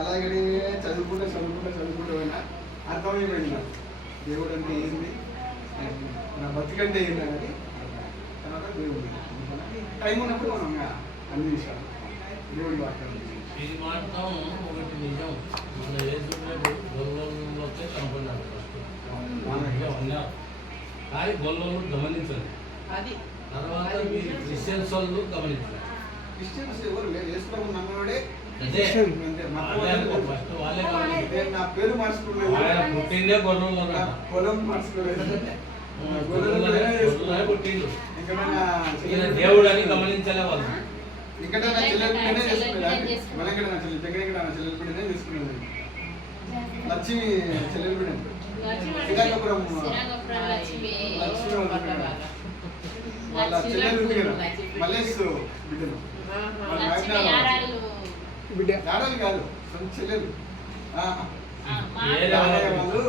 అలాగనే చదువుకుంటూ పోయినా అర్థమైపోయింది నాకు దేవుడు అంటే ఏంది, నా బతికంటే ఏంది అనేది. తర్వాత దేవుడు టైం ఉన్నప్పుడు మనం అన్ని విషయాలు దేవుడు మాట్లాడాలి. ఇది మాత్రం ఒకటి నిజం, మన యేసుప్రభు గొల్లలోకి కనపడినాడు ఫస్ట్ ఉన్నారు, కానీ గొల్లలు గమనించండి. తర్వాత మీరు క్రిస్టియన్స్ వాళ్ళు గమనించారు. క్రిస్టియన్స్ ఎవరు లేదు, యేసుప్రభు నమ్మవాడే ఫస్ట్ వాళ్ళే గమనించారు. నా పేరు మార్చుకోలేదు, ఆయన పుట్టిందే గొర్రెలు, పొలం మార్చుకోలేదు, పుట్టిండు. దేవుడు అని గమనించలే వాళ్ళు. ఇక్కడ నా చెల్లెలు చేసుకునేది, మన ఇక్కడ నా చెల్లెలు దగ్గర నా చెల్లెలు బిడ్డనే చేసుకునేది. లక్ష్మి చెల్లెలు బిడ్డ శ్రీరంగపురం వాళ్ళ చెల్లెలు ఉంది కదా, మల్లేష్ బిడ్డలు ఆడాలి కాదు చెల్లెలు వాళ్ళు